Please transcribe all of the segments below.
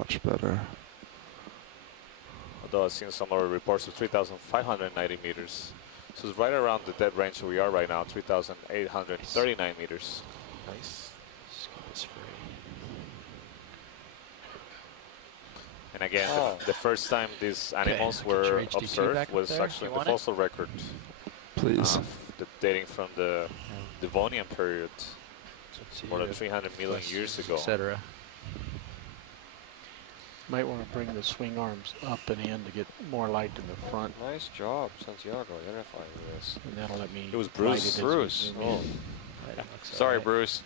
much better. Although I've seen some other reports of 3,590 meters. So it's right around the dead range we are right now, 3,839 meters. Nice. Scoop is free. And again, the first time these animals were observed was actually the fossil record. Please. Dating from the Devonian period, more than 300 million years ago. Etc. Might want to bring the swing arms up and in to get more light in the front. Nice job, Santiago, identifying this. And that'll let me. It was Bruce. Bruce. Oh. Sorry, Bruce.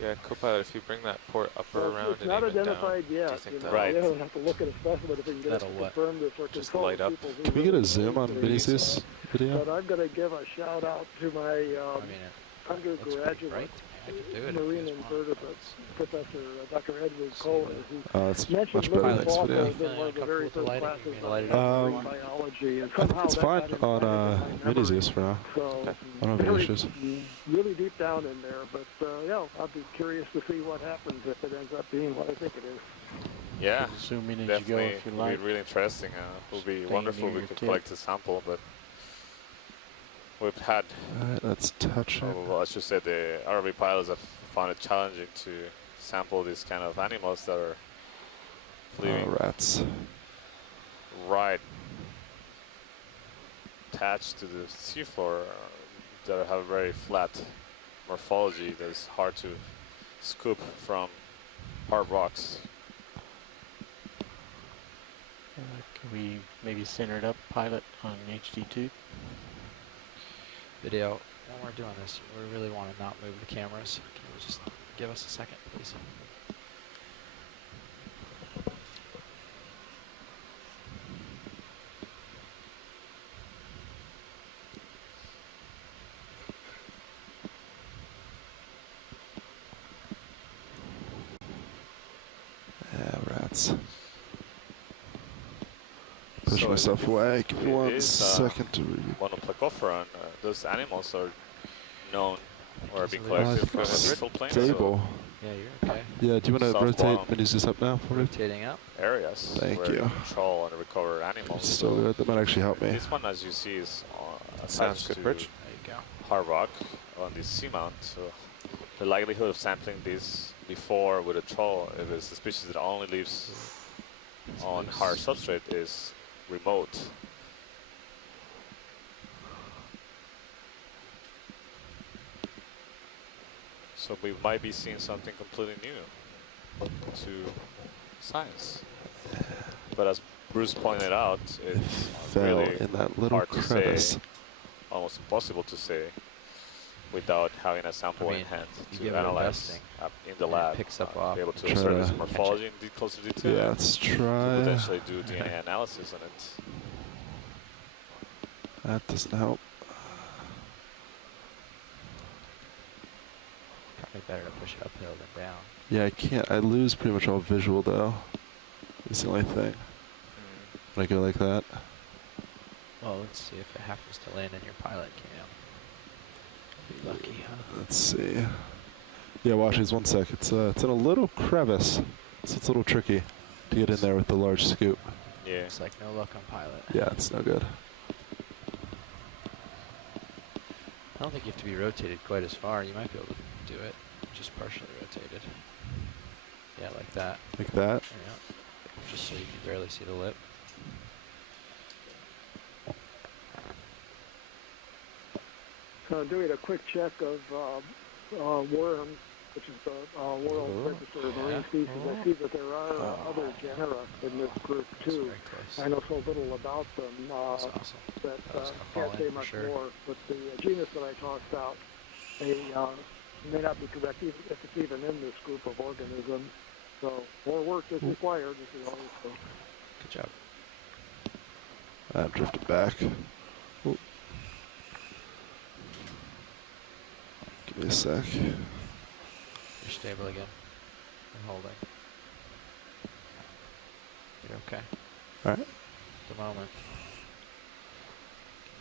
Yeah, co-pilot, if you bring that port up or around it's not identified yet. Right. You don't have to look at a specimen if we can get it confirmed this or just light up. Can we get a zoom on Vinicius' video? But I'm going to give a shout out to my undergraduate marine invertebrates professor, Dr. Edward Kohler, who it's mentioned much better living than this fossils video. in one of the very first classes on biology. And I think it's fine on Vinicius for now. So I don't have any issues. Really deep down in there, but yeah, I'll be curious to see what happens if it ends up being what I think it is. Yeah, zoom in as definitely. You go if you like. It'll be really interesting. It will be wonderful if we could collect a sample, but we've had. Alright, let's touch it. Well, I should say the ROV pilots have found it challenging to sample these kind of animals that are living rats. Right attached to the seafloor, that have very flat morphology that is hard to scoop from hard rocks. Can we maybe center it up, pilot, on HD2? Video, when we're doing this, we really want to not move the cameras. Can you just give us a second, please? Yeah, rats. Push myself away. Give me 1 second to review. Monoplacophora, and those animals are known or have been collected from the brittle plains. Stable. Yeah, you're okay. Yeah, do you want to rotate Vinicius up now for me? Rotating up. Areas Thank where you. Control and recover animals. Still good. That might actually help me. This one, as you see, is sounds good, Rich. There you go. Hard rock on this seamount. So the likelihood of sampling this before with a troll, if it's a species that only lives on hard substrate, is remote. So we might be seeing something completely new to science. But as Bruce pointed out, it's really in that little hard crevice. to say, almost impossible to say, without having a sample in hand to analyze in the lab, picks up be able to observe its morphology in closer detail. Yeah, let's try. To potentially do DNA analysis on it. That doesn't help. Probably better to push it uphill than down. Yeah, I can't. I lose pretty much all visual though. It's the only thing. When I go like that. Well, let's see if it happens to land in your pilot cam. Be lucky, huh? Let's see. Yeah, watch this 1 sec. It's in a little crevice, so it's a little tricky to get in there with the large scoop. Yeah. It's like no luck on pilot. Yeah, it's no good. I don't think you have to be rotated quite as far. You might be able to do it just partially rotated. Yeah, like that. Like that? Yeah. Just so you can barely see the lip. So doing a quick check of worms, which is the world register of marine species. I see that there are other genera in this group too. I know so little about them that can't say much more. But the genus that I tossed out, they may not be correct even if it's even in this group of organisms. So more work is required, as we always say. Good job. I've drifted back. Ooh. Give me a sec. You're stable again. I'm holding. You're okay. Alright. At the moment.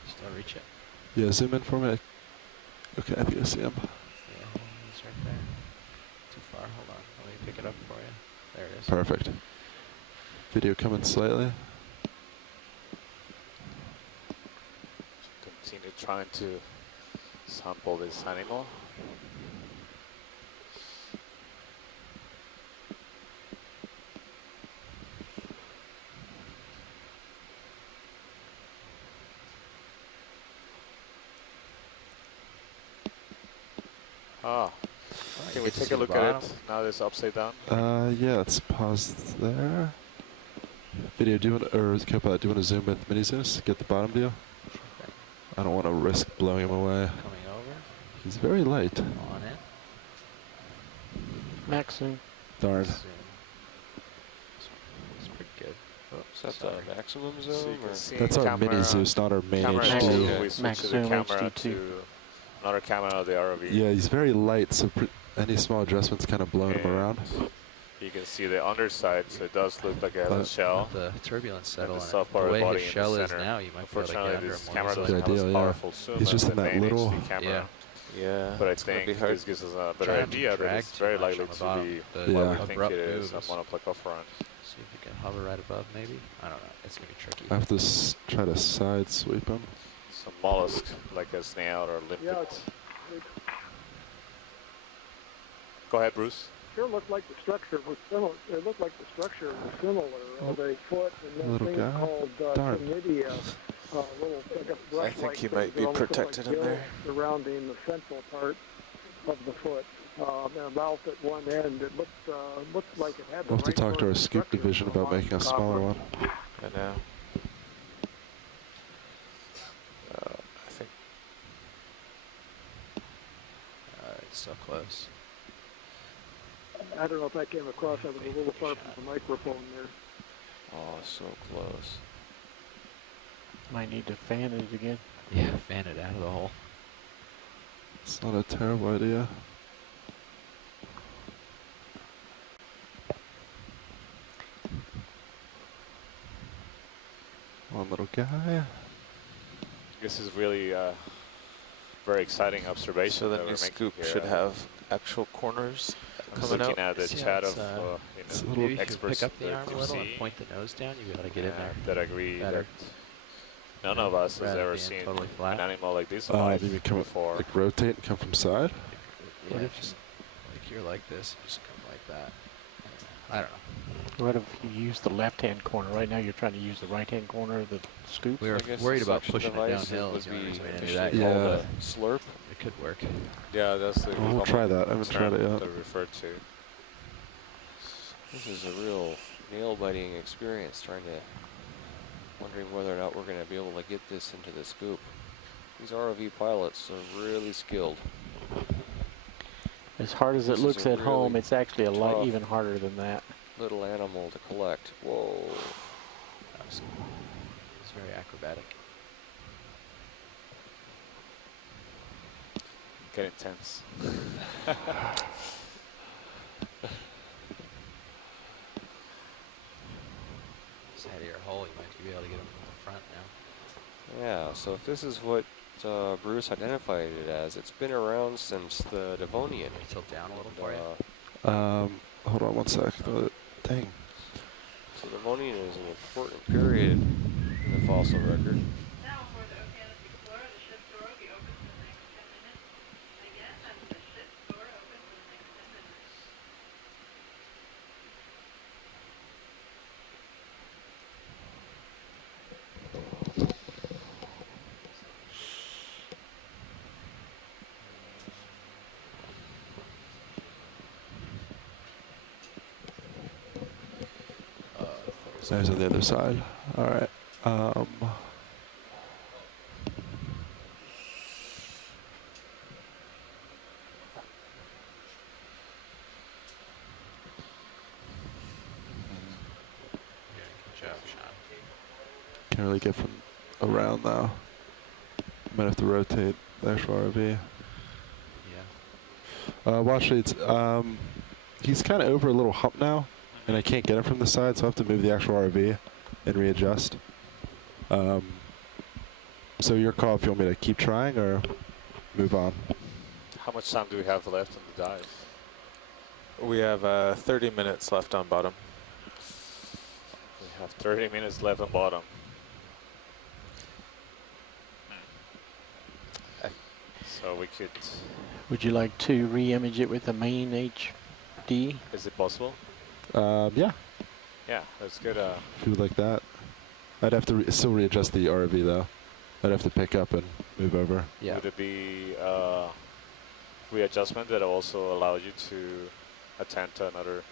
Still reach it. Yeah, zoom in for me. Okay, I think I see him. Yeah, he's right there. Too far. Hold on. Let me pick it up for you. There it is. Perfect. Video coming slightly. Continue trying to sample this animal. Ah, can we take a look at it now that it's upside down? Yeah, let's pause there. Video, do you want, or Copilot, do you want to zoom with mini zooms? Get the bottom deal? Okay. I don't want to risk blowing him away. Coming over. He's very light. On it. Max zoom. Darn. Zoom. It's pretty good. Oh, Is that sorry. the maximum So you zoom? can Or? see That's our camera, mini Zeus, not our main camera HD. angle. Okay. We switch Max the zoom camera HD2. to another camera of the ROV. Yeah, he's very light, so any small adjustments kind of blowing him And around. You can see the underside, so it does look like it has a shell. The turbulence settle the on soft it. part The of way the body his in shell the is center. now, you might be able to get Unfortunately, under this him camera more doesn't Good have idea, as yeah. powerful zoom He's as just the in that main little- HD camera. Yeah. Yeah. But I it's gonna think be hard. this gives us a better Try not to idea that drag it's too very much likely on the to bottom. be The Yeah. what we think abrupt it is moves. on monoplex front. See if we can hover right above, maybe. I don't know. It's gonna be tricky. I have to try to side sweep him. Some mollusk, like a snail or limpet. Yeah, Go ahead, Bruce. sure looked like the structure was similar. It looked like the structure was similar of a foot and then Little thing guy. called Darn. chlamydia. Little like a brush think he things might that be almost look protected like in there. gills surrounding the central part of the foot. And a mouth at one end. It looked like it had the We'll have to right talk to sort our of scoop structure division for about making a copper. smaller one. I know. I think It's so close. I don't know if I came across. I was a little far from the microphone there. oh, so close. Might need to fan it again. Yeah, fan it out of the hole. It's not a terrible idea. One little guy. This is really very exciting observation So the that new we're making scoop here. should have actual corners I'm coming looking out. at the See, chat it's, of it's a you know, little- Maybe if you experts pick up the that arm a can little and see, point the nose down, you'll be able to get in there. that agree better. that none of us has Rather ever being seen totally an flat. animal like this Do alive you mean come before. like rotate and come from side? Yeah, What if just like you're like this, just come like that. I don't know. What if you use the left-hand corner? Right now you're trying to use the right-hand corner of the scoop. We were I guess worried the about suction pushing it device downhill. would is the only be reason we didn't do officially that. Yeah. called a slurp. It could work. Yeah, that's the We'll try that. I haven't tried it yet. They referred to. This is a real nail-biting experience wondering whether or not we're going to be able to get this into the scoop. These ROV pilots are really skilled. As hard as it This is looks a at home, really it's actually a lot tough- even harder than that. Little animal to collect. Whoa. That was very acrobatic. Get intense. This head of your hole, you might be able to get him from the front now. Yeah, so if this is what Bruce identified it as, it's been around since the Devonian. Can you tilt down a little for you? Hold on one sec. Dang. So the Devonian is an important period in the fossil record. Now for the Okeanos Explorer, the ship's door will be open for the next 10 minutes. Again, that's the ship's door open for the next 10 minutes. There's on the other side. All right. Good job, Sean. Can't really get from around now. Might have to rotate the actual RV. Yeah. Well, actually, it's he's kind of over a little hump now, and I can't get him from the side, so I have to move the actual RV and readjust. So your call if you want me to keep trying or move on. How much time do we have left on the dive? We have 30 minutes left on bottom. We have 30 minutes left on bottom. So we could. Would you like to re-image it with the main HD? Is it possible? Yeah, Yeah, let's get a. if you would like that. I'd have to still readjust the ROV though. I'd have to pick up and move over. Yeah. Would it be readjustment that also allow you to attend to another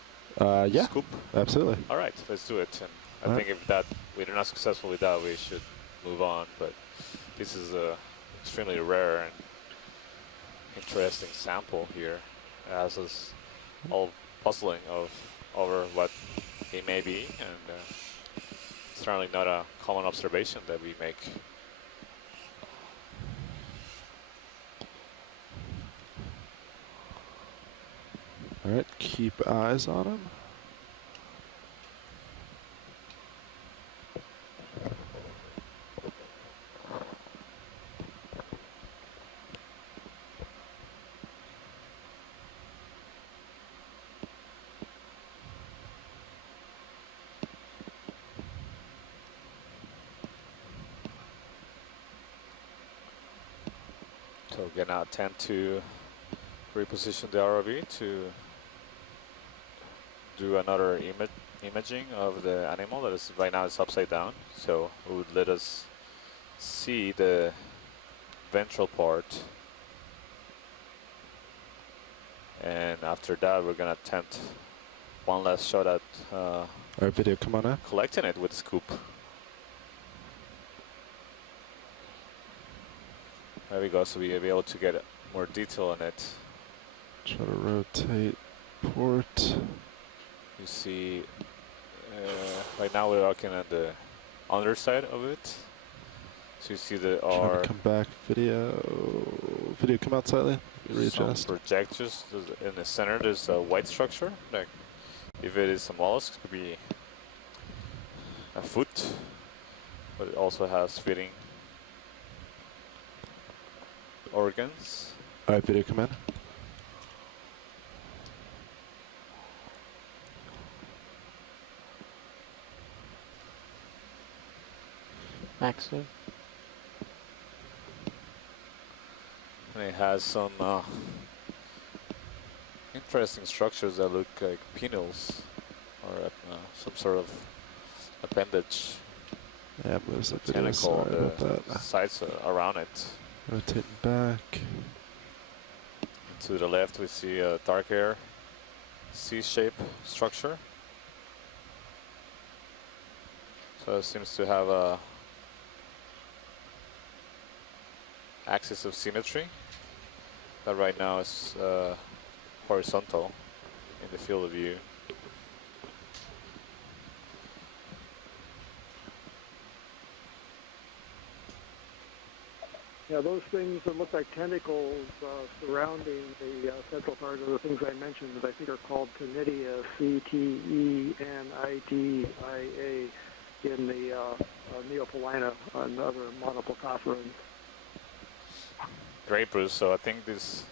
Yeah, scoop? absolutely. All right, let's do it. And I All think if that we're not successful with that, we should move on. But this is a extremely rare and interesting sample here, as is all puzzling over what it may be, and certainly not a common observation that we make. All right, keep eyes on him. So again, I tend to reposition the ROV to do another imaging of the animal that is right now it's upside down. So it would let us see the ventral part. And after that, we're gonna attempt one last shot at All right, video, come on now. collecting it with the scoop. There we go, so we'll be able to get more detail on it. Try to rotate port. You see, right now we're looking at the underside of it. So you see the Try our to come back, video. Video, come out slightly. Readjust. some projectors. In the center there's a white structure. Like if it is a mollusk, it could be a foot, but it also has feeding organs. All right, video, come in. Maxim? And it has some interesting structures that look like pinnals or some sort of appendage, Yeah, moves the video. tentacle on Sorry about the that. sides around it. Rotating back. To the left we see a dark air C-shape structure. So it seems to have a axis of symmetry that right now is horizontal in the field of view. Yeah, those things that look like tentacles surrounding the central part of the things I mentioned that I think are called Ctenidia, C-T-E-N-I-D-I-A, in the Neopolina and other monoplecophorans. Great, Bruce. So I think this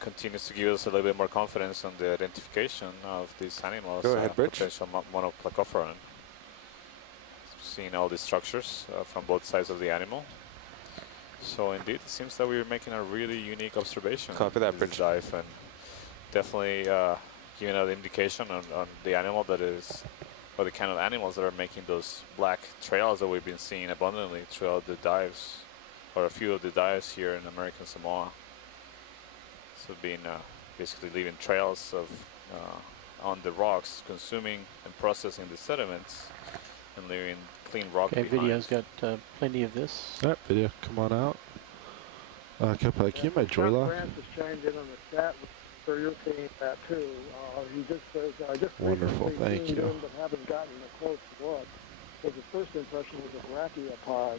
continues to give us a little bit more confidence on the identification of these animals. Go ahead, Rich. Potential monoplecophoran. Seeing all these structures from both sides of the animal. So indeed, it seems that we're making a really unique observation. Copy that, in this Rich. dive, and definitely giving an indication on the animal that is, or the kind of animals that are making those black trails that we've been seeing abundantly throughout the dives, or a few of the dives here in American Samoa. So being basically leaving trails of on the rocks, consuming and processing the sediments, and leaving clean rock Okay, behind. video's got plenty of this. All right, video, come on out. Can you my joy Chuck lock? Francis chimed in on the chat, so you're seeing that too. He just says, I just Wonderful, recently thank tuned you. in but haven't gotten a close look. So his first impression was a brachiopod.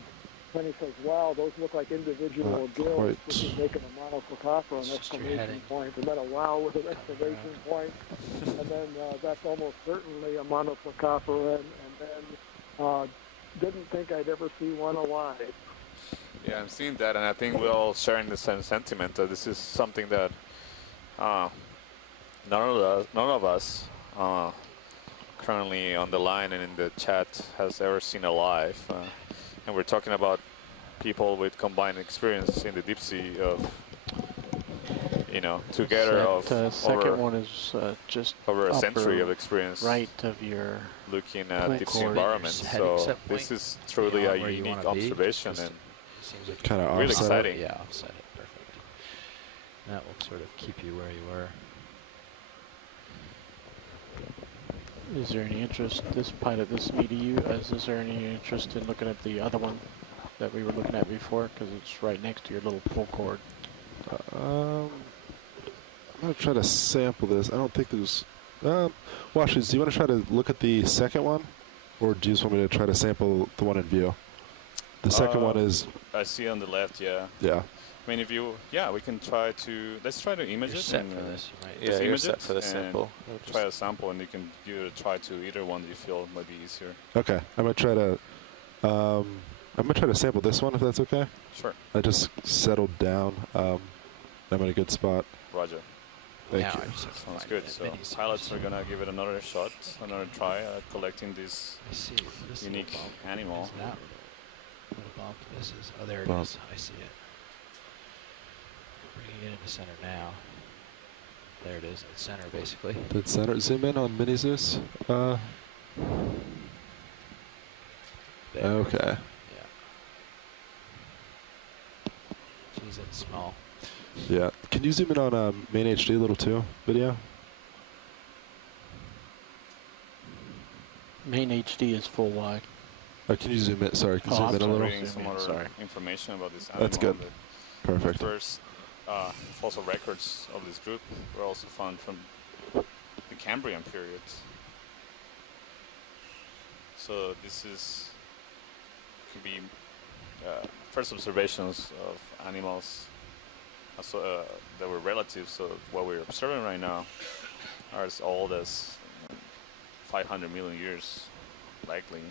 Then he says, wow, those look like individual Not gills, quite. which is making a monoplecophoran It's just your exclamation heading. point, and then a wow with an exclamation point, and then that's almost certainly a monoplecophoran, and then didn't think I'd ever see one alive. Yeah, I'm seeing that, and I think we're all sharing the same sentiment that this is something that none of us currently on the line and in the chat has ever seen a live. And we're talking about people with combined experience in the deep sea of, you know, together of second one is just over a upper century of experience right of your looking at deep sea coordinates. environments. Heading So set this point is truly a where you unique wanna be, observation just and seems like Kind of really offset. exciting. yeah, offset it perfect. That will sort of keep you where you were. Is there any interest, this pilot, this VDU, is there any interest in looking at the other one that we were looking at before? Because it's right next to your little pull cord. I'm gonna try to sample this. I don't think there's. Washes, do you want to try to look at the second one, or do you just want me to try to sample the one in view? The second one is. I see on the left, yeah. Yeah. I mean, if you, yeah, we can try to, let's try to image You're it. set and, for this. You might Yeah, just you're image set it for the and sample. try a sample, and you can give it a try to either one that you feel might be easier. Okay. I'm gonna try to. I'm gonna try to sample this one if that's okay. Sure. I just settled down. I'm in a good spot. Roger. Thank now you. I just have to Sounds find good. the So minis. pilots are gonna give it another shot, another try at collecting this I see. This little unique bump. animal. Is that little bump? This is. Oh, there it Bump. is. I see it. Bringing it into center now. There it is. It's center basically. Did center zoom in on Mini Zeus? There. Okay. Yeah. Geez, it's small. Yeah. Can you zoom in on main HD a little too? Video. Main HD is full wide. Can you zoom in? Sorry, can you Oh, zoom I'm in a sorry. little? Reading some other Sorry. information about this animal. That's good. The Perfect. first fossil records of this group were also found from the Cambrian period. So this is could be first observations of animals that were relative. So what we're observing right now are as old as 500 million years, likely.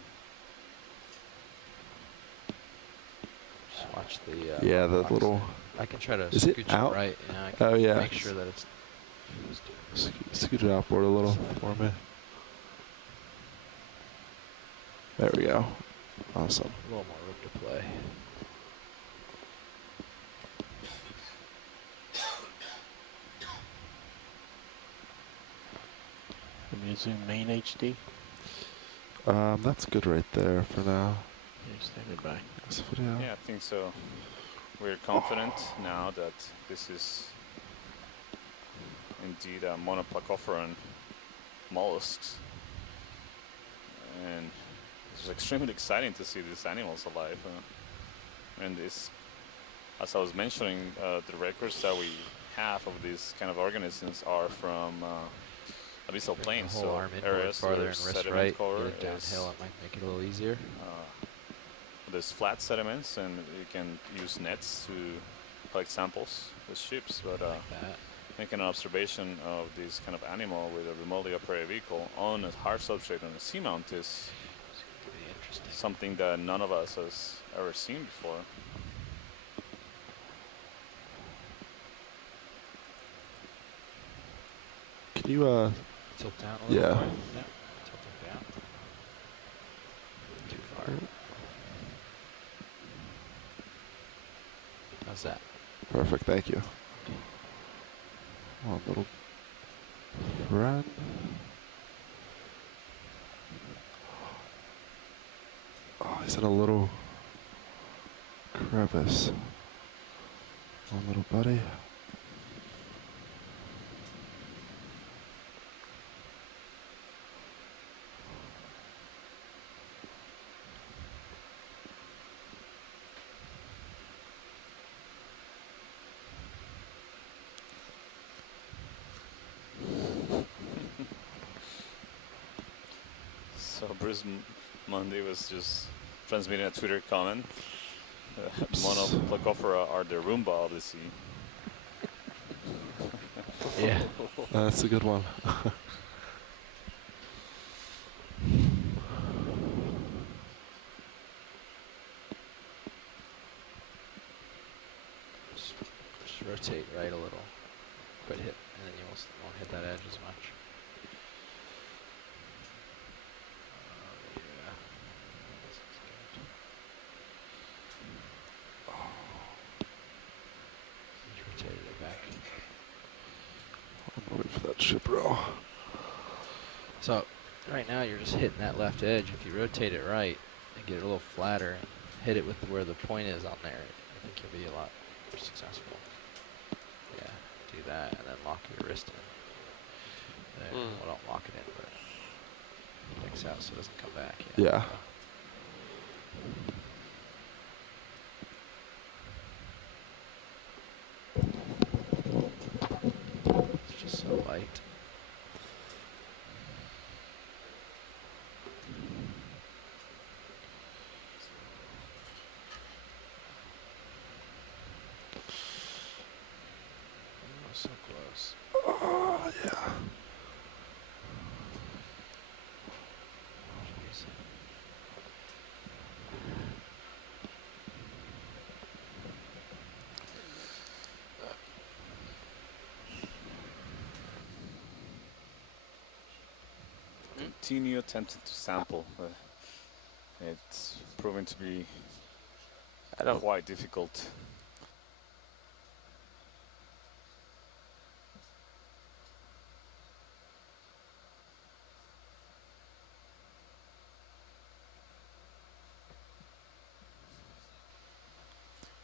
Just watch the. Yeah, the box. little. I can try to Is it scooch out? it right. Yeah, I can Oh yeah. make sure that it's. Scoot it outboard a little for me. There we go. Awesome. A little more room to play. Can you zoom main HD? That's good right there for now. Here's standing by. This video. Yeah, I think so. We're confident now that this is indeed a monoplacophorans mollusks, and it's extremely exciting to see these animals alive. And this, as I was mentioning, the records that we have of these kind of organisms are from abyssal Bring plains, the whole so arm inboard areas farther where and wrist sediment right. cover Get it is downhill. It might make it a little easier. there's flat sediments, and you can use nets to collect samples with ships. But Like that. making an observation of this kind of animal with a remotely operated vehicle on a hard substrate on a seamount is It's gonna be interesting. something that none of us has ever seen before. Can you Tilt down a little Yeah. more. Yeah. Tilting down. Too far. How's that? perfect, thank you. One little friend. Oh, he's in a little crevice. One little buddy. So Bruce Mundy was just transmitting a Twitter comment. Monoplacophora are the Roomba of the sea. Yeah. That's a good one. Just rotate right a little. Quit hit. And then you won't hit that edge as much. Yeah. This is good. Just rotated it back. I'm gonna wait for that ship row. So right now you're just hitting that left edge. If you rotate it right and get it a little flatter and hit it with where the point is on there, I think you'll be a lot more successful. Yeah, do that and then lock your wrist in. There. Well, don't lock it in, but X out so it doesn't come back. Yeah. It's just so light. Oh, so close. Oh, yeah. Jeez. Continue attempting to sample, but it's proving to be quite difficult.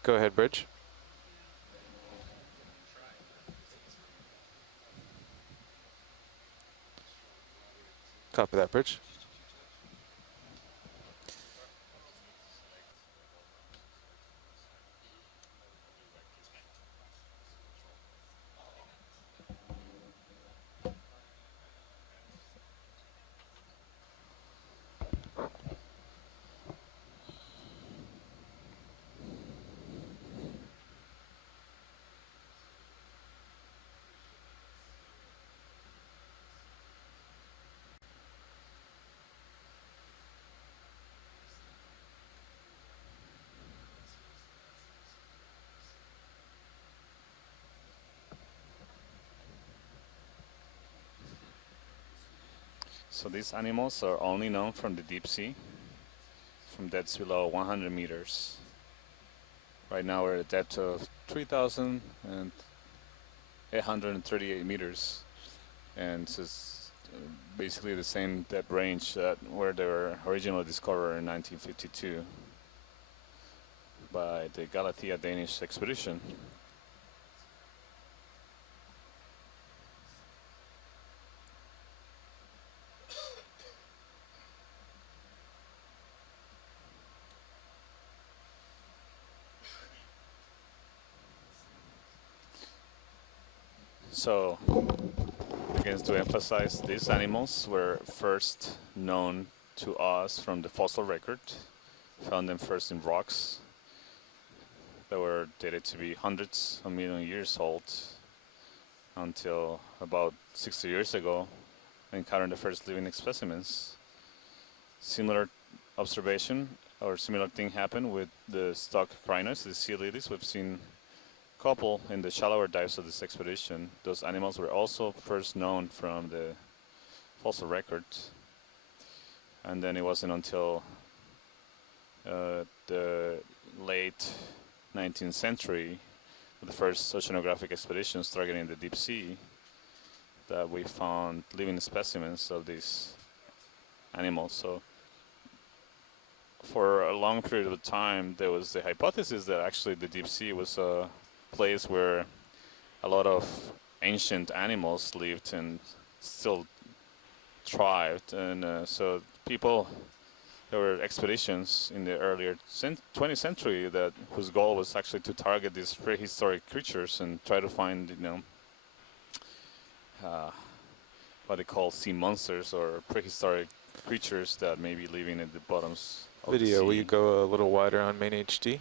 Go ahead, Bridge. Copy that, Bridge. So these animals are only known from the deep sea, from depths below 100 meters. Right now we're at a depth of 3,838 meters, and this is basically the same depth range that where they were originally discovered in 1952 by the Galathea Danish expedition. So, again, to emphasize, these animals were first known to us from the fossil record. Found them first in rocks that were dated to be hundreds of million years old until about 60 years ago, encountered the first living specimens. Similar observation or similar thing happened with the stock crinoids, the sea lilies. We've seen couple in the shallower dives of this expedition. Those animals were also first known from the fossil record, and then it wasn't until the late 19th century, the first oceanographic expeditions targeting the deep sea, that we found living specimens of these animals. So for a long period of time, there was the hypothesis that actually the deep sea was a place where a lot of ancient animals lived and still thrived, and so there were expeditions in the earlier 20th century whose goal was actually to target these prehistoric creatures and try to find, what they call sea monsters or prehistoric creatures that may be living at the bottoms of the sea. Will you go a little wider on main HD?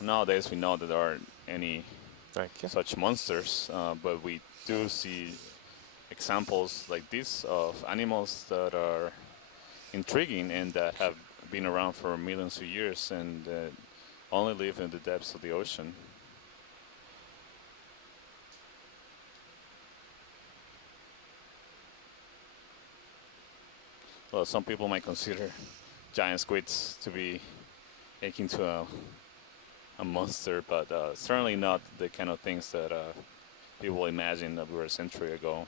Nowadays we know that there aren't any Thank you. such monsters, but we do see examples like this of animals that are intriguing and that have been around for millions of years and only live in the depths of the ocean. Well, some people might consider giant squids to be akin to a monster, but certainly not the kind of things that people imagined that we were a century ago.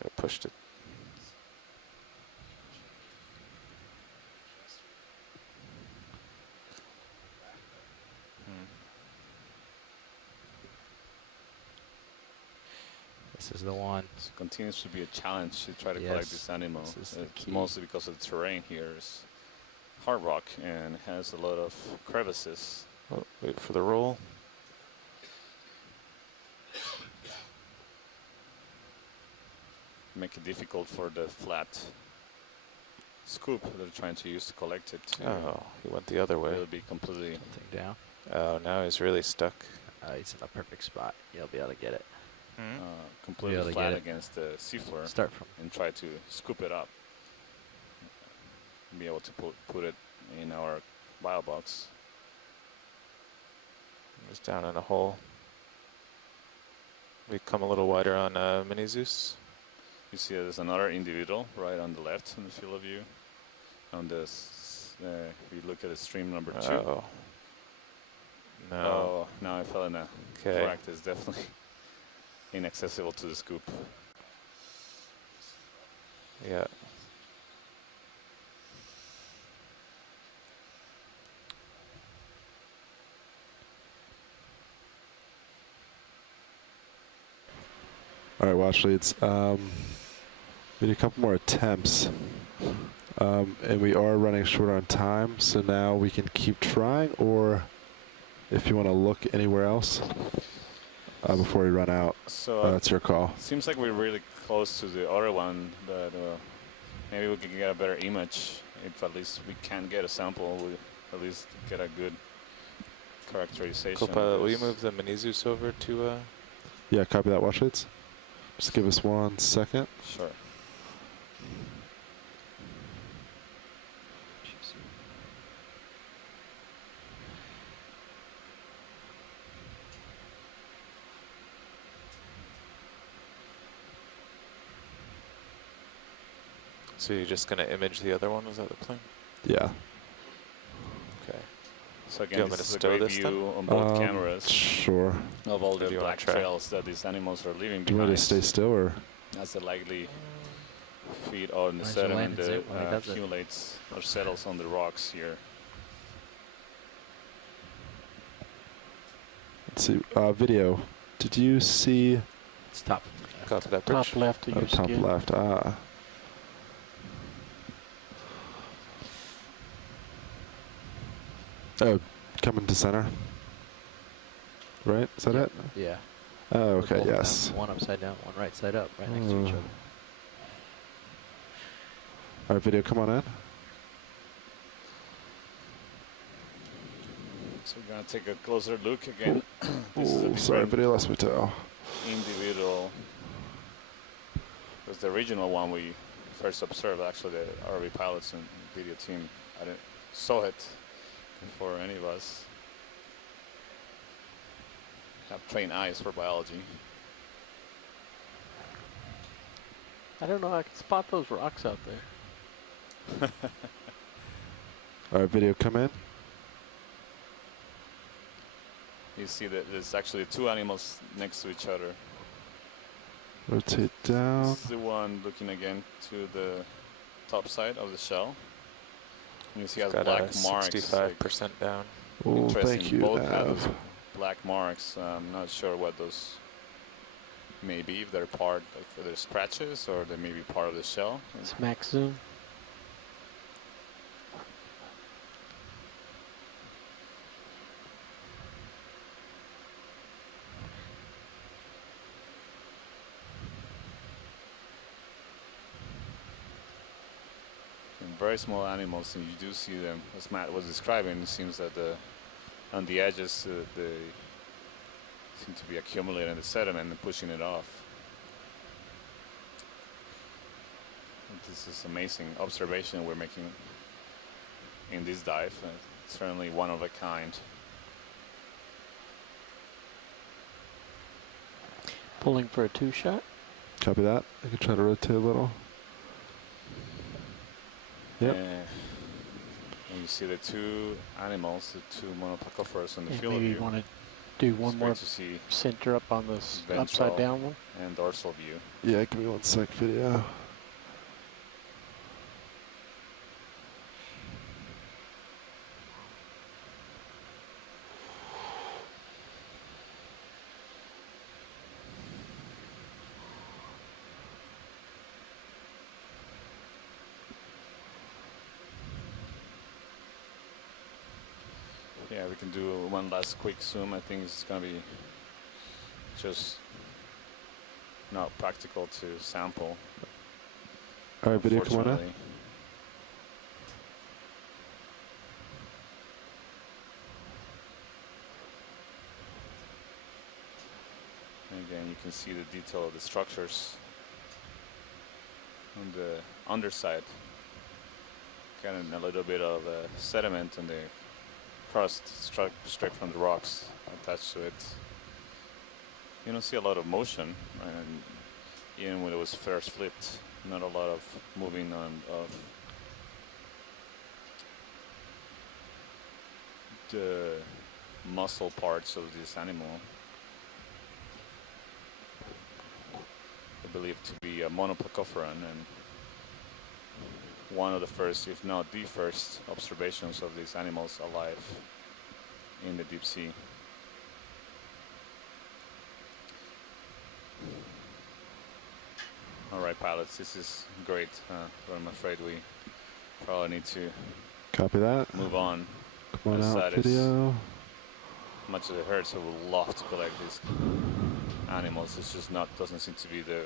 I pushed it. This is the one. So it continues to be a challenge to try to Yes, collect this animal. this is the It's key. mostly because of the terrain here is hard rock and has a lot of crevices. Oh, wait for the roll. Make it difficult for the flat scoop they're trying to use to collect it. Oh, he went the other way. It'll be completely Thing down. Oh, now he's really stuck. He's in the perfect spot. You'll be able to get it. completely able to flat get it. against the seafloor Start from. and try to scoop it up. Be able to put it in our bio box. He's down in a hole. We come a little wider on Mini Zeus. You see there's another individual right on the left in the field of view. On this, we look at the stream number 2. Oh. No. Oh, now I fell in a Okay. crack that's definitely inaccessible to the scoop. Yeah. All right, watch leads. We need a couple more attempts. And we are running short on time, so now we can keep trying, or if you want to look anywhere else before we run out, So that's your call. seems like we're really close to the other one, but maybe we can get a better image. If at least we can get a sample, we at least get a good characterization. of Co-pilot, will you this. move the Mini Zeus over to Yeah, copy that, watch leads. Just give us 1 second. Sure. So you're just going to image the other one? Was that the plan? Yeah. Okay. So you again, want me this to is a stow great this then? view on both cameras Sure. of all Or do the you wanna black try? trails that these animals are leaving Do you want behind. to stay still, or? That's the likely feed on the Why don't you land sediment and that zoom when he does it? accumulates or settles on the rocks here. Let's see. Video. Did you see It's top. Copy that bridge. Top left of your top skid. left? Oh, coming to center. Right? Is that it? Yeah. Oh, They're okay. both Yes. down, one upside down, one right side up, right next to each Mm. other. All right, video. Come on in. So we're gonna take a closer look again. This is a Oh, sorry, different video lost my toe. individual. It was the original one we first observed. Actually, the ROV pilots and video team saw it before any of us. Have trained eyes for biology. I don't know. I can spot those rocks out there. All right, video. Come in. You see that there's actually 2 animals next to each other. Rotate down. This is the one looking again to the top side of the shell. And you see has Got black a marks. 65% down. Oh, Interesting. thank you, Both have Nav. black marks. I'm not sure what those maybe if they're part, like they're scratches, or they may be part of the shell. It's max zoom. And very small animals, and you do see them, as Matt was describing. It seems that on the edges they seem to be accumulating the sediment and pushing it off. And this is amazing observation we're making in this dive. Certainly one of a kind. Pulling for a 2-shot. Copy that. I can try to rotate a little. Yep. And you see the two animals, the two monoplacophorus on the And field maybe view. want to do one It's more great to see center up on this ventral upside down one. and dorsal view. Yeah, give me 1 sec, video. Yeah, we can do one last quick zoom. I think it's going to be just not practical to sample. All right, video, come on in. unfortunately. And again, you can see the detail of the structures on the underside. Getting a little bit of sediment and the crust straight from the rocks attached to it. You don't see a lot of motion, and even when it was first flipped, not a lot of moving of the muscle parts of this animal. I believe to be a monoplacophoran, and one of the first, if not the first, observations of these animals alive in the deep sea. All right, pilots, this is great, but I'm afraid we probably need to Copy that. move on. Come on This out, side is video. much as it hurts. I would love to collect these animals. It's just not, doesn't seem to be the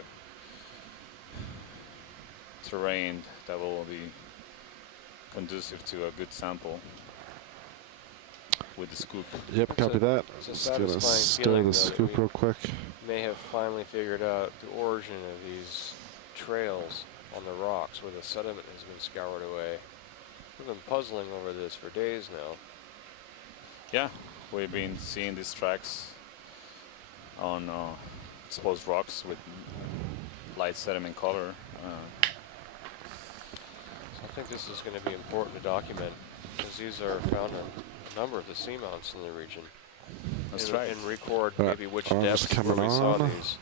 terrain that will be conducive to a good sample with the scoop. Yep, It's copy that. it's a Just gonna satisfying stir feeling, the though, that scoop we real quick. may have finally figured out the origin of these trails on the rocks where the sediment has been scoured away. We've been puzzling over this for days now. Yeah, we've been seeing these tracks on exposed rocks with light sediment color. So I think this is going to be important to document, because these are found in a number of the seamounts in the region. That's and, right. And record All right, maybe which arms depths where coming we saw on. these.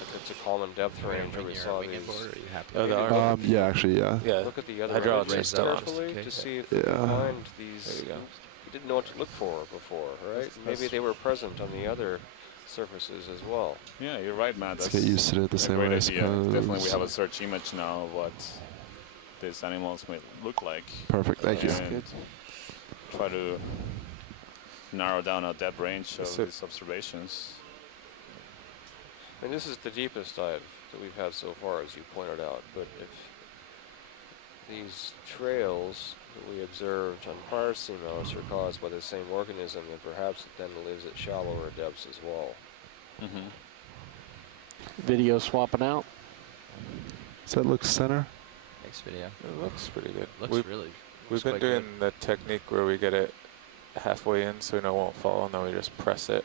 If it's a common depth range where we saw these. Board, are you happy? Oh, the with it? arm. Yeah, actually, yeah. Yeah. Look at the other Hydraulics images are still on. carefully Okay. to see if we Yeah. can find these. There you go. We didn't know what to look for before, right? Maybe that's- they were present on the other surfaces as well. Yeah, you're right, Matt. Let's That's get used to it the a same great way, I idea. suppose. Definitely, we have a search image now of what these animals might look like. Perfect, thank you. And try to narrow down a depth range of Yes, sir. these observations. And this is the deepest dive that we've had so far, as you pointed out. But if these trails that we observed on prior seamounts are caused by the same organism, then perhaps it then lives at shallower depths as well. Mm-hmm. Video swapping out. Does that look center? Next video. It looks pretty good. Looks We've, really. we've looks been quite doing good. the technique where we get it halfway in so we know it won't fall, and then we just press it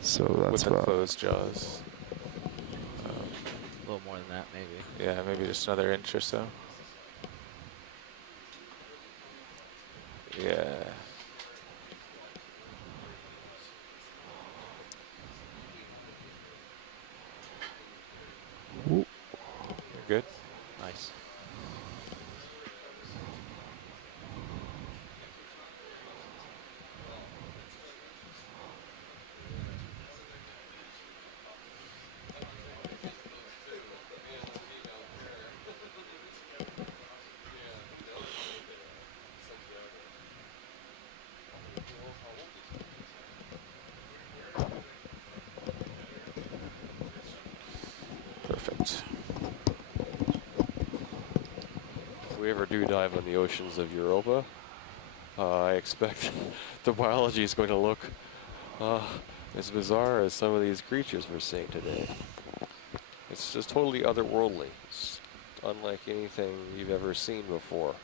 So with that's the about. closed jaws. A little more than that, maybe. Yeah, maybe just another inch or so. Yeah. Ooh. You're good? Nice. If we ever do dive on the oceans of Europa, I expect the biology is going to look as bizarre as some of these creatures we're seeing today. It's just totally otherworldly. It's unlike anything you've ever seen before.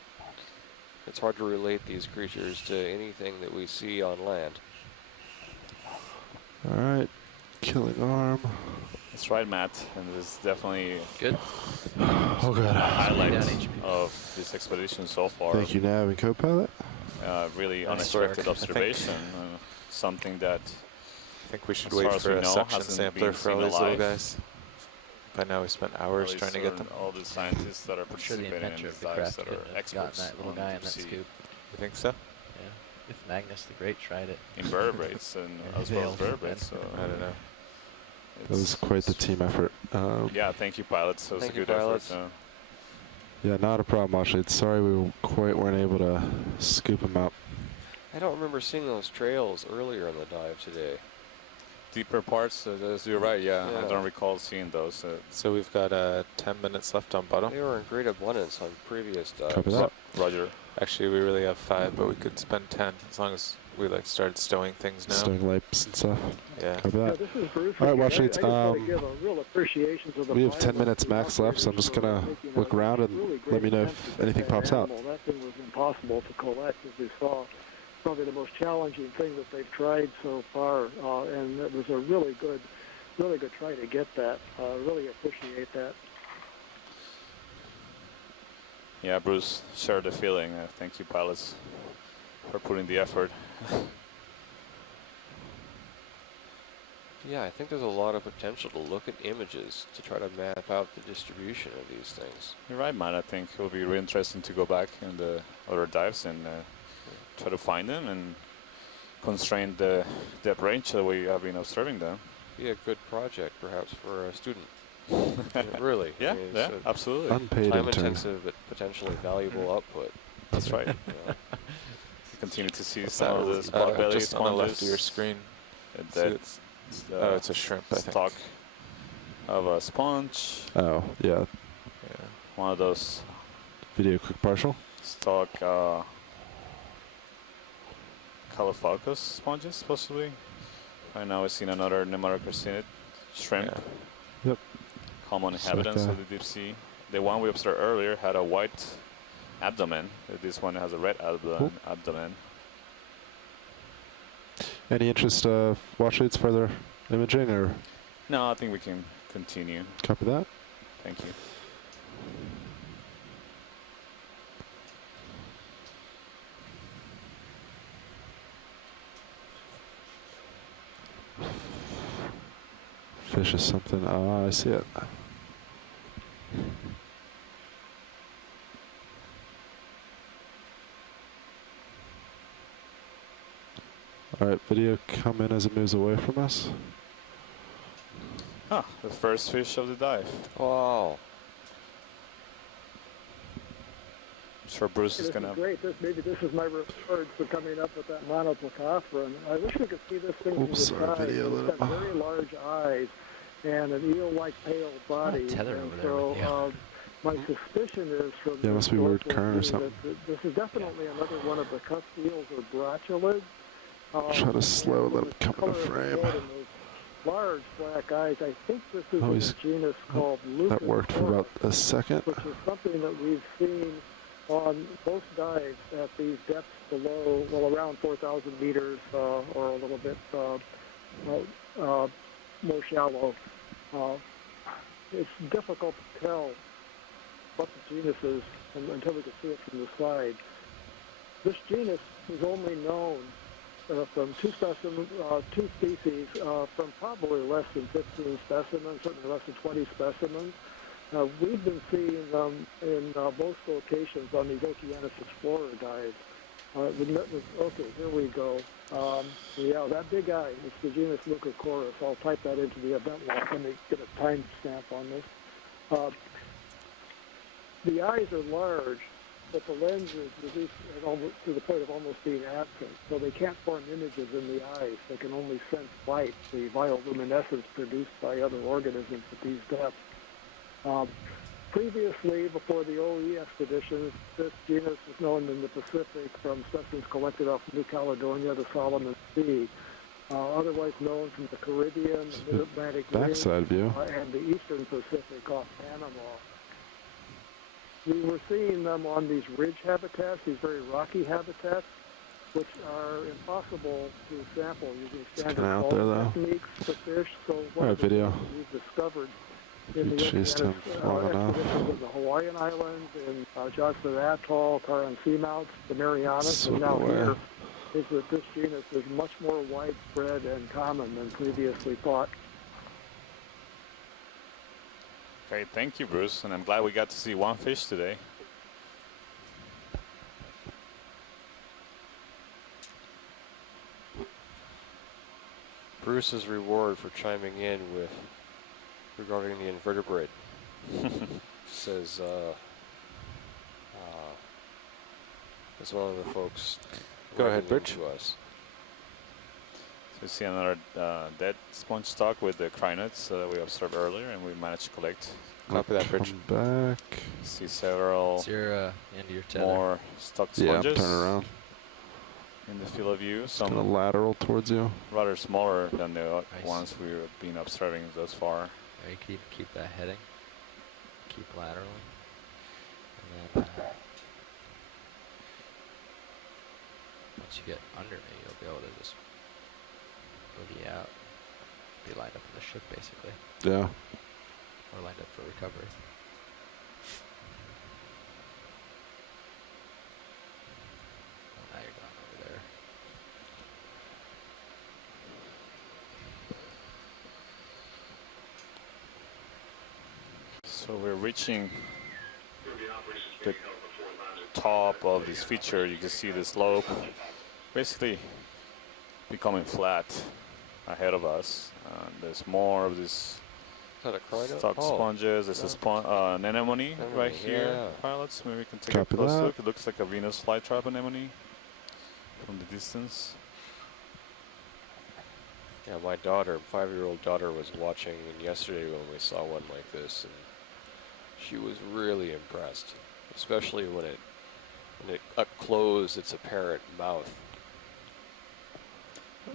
It's hard to relate these creatures to anything that we see on land. All right, killing arm. That's right, Matt. And this is definitely Good. Oh god. highlight down HP. of this expedition so far. Thank you, Nav and co-pilot. Really Nice unexpected work. I think- observation. Something that I think we should As wait far as for we a know, suction hasn't sampler been for all seen these little alive. guys. By now we spent hours at trying to least get them. all the scientists that are I'm sure the participating in inventor these of the dives craft that couldn't are have experts gotten that little on guy in deep that sea scoop. You think so? Yeah. If Magnus the Great tried it. invertebrates and as well as Veiled. vertebrates. So I don't know. That was quite the team effort. Yeah, thank you, pilots. That was Thank a you, good pilots. effort. Yeah, not a problem, actually. It's sorry we weren't able to scoop him up. I don't remember seeing those trails earlier in the dive today. Deeper parts, you're right. Yeah, I Yeah. don't recall seeing those. So we've got 10 minutes left on bottom. They were in great abundance on previous dives. Copy that. Roger. Actually, we really have 5, but we could spend 10 as long as we like started stowing things now. Stowing lights and stuff. Yeah. Copy Yeah, that. this is Bruce. All right, again. watch I it. just want to give a real appreciation to the We have 10 pilots, minutes the max left, so I'm operators just for gonna making look a around and really let me great know attempt if to anything get that pops out. animal. That thing was impossible to collect, as we saw. Probably the most challenging thing that they've tried so far, and it was a really good try to get that. Really appreciate that. Yeah, Bruce, share the feeling. Thank you, pilots, for putting the effort. Yeah, I think there's a lot of potential to look at images to try to map out the distribution of these things. You're right, man. I think it will be really interesting to go back in the other dives and try to find them and constrain the depth range that we have been observing them. Be a good project, perhaps, for a student. Yeah, really. Yeah, I mean, yeah, it's absolutely. Unpaid a intern. time-intensive but potentially valuable output. That's right. You know. You continue to see What's some that? of the spot belly Just on the left of sponges. your screen. And See that's Oh, it's a shrimp, I think. stock of a sponge. Oh, yeah. Yeah. One of those Video quick partial. stock Califalcos sponges, possibly. Right now, we've seen another Nematocarcinid shrimp. Yeah. Yep. Common It's inhabitants like of the deep sea. The one we observed earlier had a white abdomen. This one has a red abdomen. Any interest, watch leads further imaging, or No, I think we can continue. copy that? Thank you. Fish is something. Ah, I see it. All right, video come in as it moves away from us. Ah, the first fish of the dive. Wow. I'm sure Bruce is This gonna. is great. Maybe this is my reward for coming up with that monoplacophoran. I wish we could see this thing from the Oops, sorry, side. video It's got very large eyes and an eel-like pale body. tether and over there so with you. my suspicion is from Yeah, it must be this word dorsal current or view something. that this is definitely another one of the cup eels or brachylids. Try to slow and them the come color into of the frame. head and those large black eyes. I think this is Oh, in he's- a genus oh, called Lucas. That worked for about a second. which is something that we've seen on both dives at these depths below, well, around 4,000 meters or a little bit more shallow. It's difficult to tell what the genus is until we can see it from the side. This genus is only known from two species, from probably less than 15 specimens, certainly less than 20 specimens. We've been seeing them in both locations on these Okeanos Explorer dives. Okay, here we go. Yeah, that big eye, it's the genus Leucochorus. I'll type that into the event log. Let me get a timestamp on this. The eyes are large, but the lens is reduced almost to the point of almost being absent, so they can't form images in the eyes. They can only sense light, the bioluminescence produced by other organisms at these depths. Previously, before the OE expeditions, this genus was known in the Pacific from specimens collected off New Caledonia, the Solomon Sea. Otherwise known from the Caribbean, the Mid-Atlantic Ring, Backside view. and the Eastern Pacific off Panama. We were seeing them on these ridge habitats, these very rocky habitats, which are impossible to sample using standard kinda out there, though. techniques to fish. So one Alright, of the video. things we've discovered in You the chased him long enough. expeditions of the Hawaiian Islands, in Johnson Atoll, Taran Seamounts, the Marianas, Slip and now away. here, is that this genus is much more widespread and common than previously thought. Okay, thank you, Bruce, and I'm glad we got to see one fish today. Bruce's reward for chiming in with regarding the invertebrate says, as one of the folks Go ahead, writing Bridge. to us. So we see another dead sponge stock with the crinoids that we observed earlier, and we managed to collect. Copy that, Bridge. Come back. See several It's your end of your tether. more stock Yeah, sponges turn around. in the field of view. It's gonna Some lateral towards you. rather smaller than the Nice. ones we've been observing thus far. Yeah, you keep that heading. Keep laterally. And then once you get under me, you'll be able to just boogie out. Be lined up in the ship, basically. Yeah. Or lined up for recovery. Oh, now you're going over there. So we're reaching the top of this feature. You can see the slope basically becoming flat ahead of us. There's more of this Is that a crino? stock Oh, sponges. There's an anemone right Anemone, here, yeah. pilots. Maybe we can take Copy a close that. look. It looks like a Venus flytrap anemone from the distance. yeah, my daughter, 5-year-old daughter, was watching yesterday when we saw one like this, and she was really impressed, especially when it closed its apparent mouth.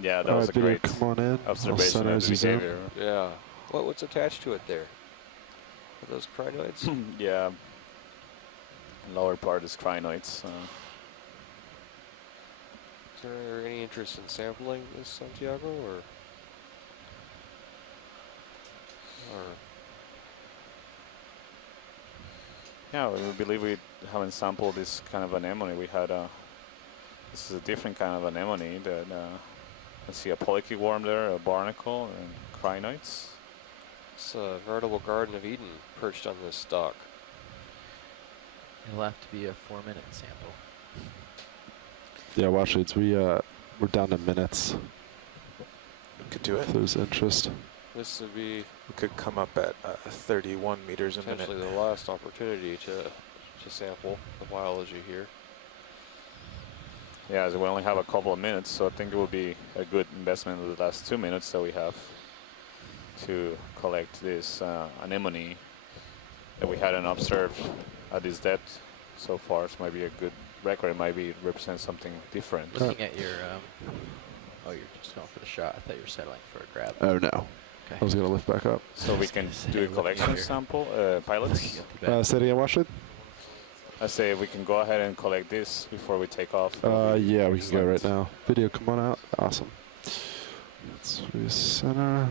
Yeah, that All was right, a video, great come on in. I'll observation center of as the you zoom. behavior. Yeah. What's attached to it there? Are those crinoids? Yeah. Lower part is crinoids. Is there any interest in sampling this, Santiago, or Yeah, we believe we haven't sampled this kind of anemone. We had this is a different kind of anemone. That I see a polychaete worm there, a barnacle, and crinoids. it's a veritable Garden of Eden perched on this stalk? It'll have to be a 4-minute sample. Yeah, watch it. We're down to minutes. Could do it. If there's interest. This would be We could come up at 31 meters a minute. potentially the last opportunity to sample the biology here. Yeah, so we only have a couple of minutes, so I think it would be a good investment in the last 2 minutes that we have to collect this anemone that we hadn't observed at this depth so far. So it might be a good record. It might be represent something different. Looking at your, oh, you're just going for the shot. I thought you were settling for a grab. Oh no. Okay. I was gonna lift back up. So we can do a Looking collection at your sample, pilots. guilty bag. Say it again, watch it. I say if we can go ahead and collect this before we take off. Yeah, we can go right Excellent. now. Video, come on out. Awesome. Let's recenter.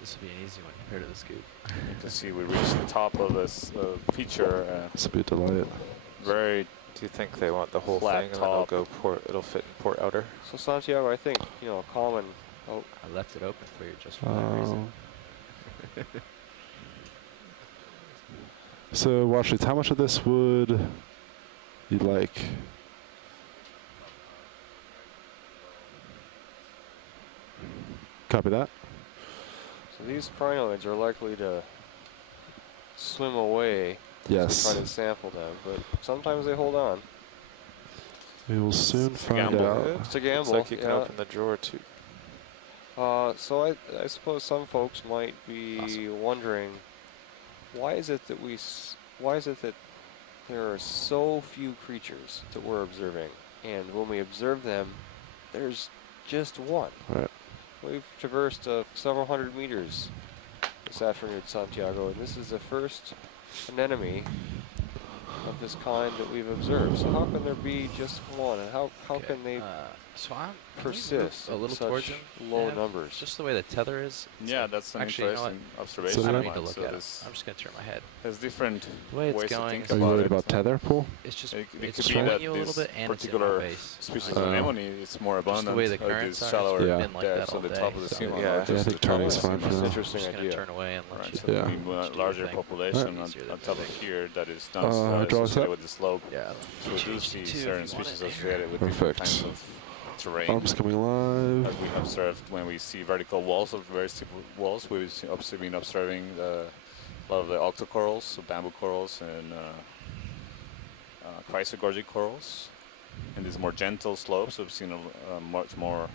This will be an easy one compared to the scoop. You can see we reached the top of this feature. This will be a delight. Very Do you think they want the whole Flat thing, and then it'll top. go port? It'll fit in port outer. So Santiago, I think common. Oh, I left it open for you just for that reason. So, watch it. How much of this would you like? Copy that. so these crinoids are likely to swim away as Yes. we try to sample them, but sometimes they hold on. We will soon It's a find gamble. out. It's a Looks gamble. like you can yeah. open the drawer too. So I suppose some folks might be wondering, why is it that there are so few creatures that we're observing, and when we observe them, there's just one. Right. We've traversed several hundred meters this afternoon at Santiago, and this is the first anemone of this kind that we've observed. So how can there be just one, and how can they so I'm persist a in little such towards him. low Nav, numbers? Just the way the tether is. it's Yeah, like- that's an actually, you know what? interesting observation. So I don't then- need to look So at it. there's- I'm just gonna turn my head. There's different The way it's ways to going think is Are you about worried it. about tether pool? It's just It it's could be showing that you a little this bit, and it's in my particular face. species Uh, of anemone is more abundant the way the at currents these are, shallower it's been like that depths all at the day, top of the so- sea level. Yeah, or I just think the top turning of is the fine sea for level. now. Interesting I'm just gonna idea. turn away and let Right, you. so Yeah. we need a Just do your larger thing. population Easier than on top you of think. here that is not draw us associated up. with the slope. Yeah. So we do see H2 if certain you want species it. associated with different Perfect. kinds of terrain. Arms coming live. As we observed when we see vertical walls of very steep walls, we've been observing a lot of the octocorals, so bamboo corals, and chrysogorgic corals. In these more gentle slopes, we've seen much more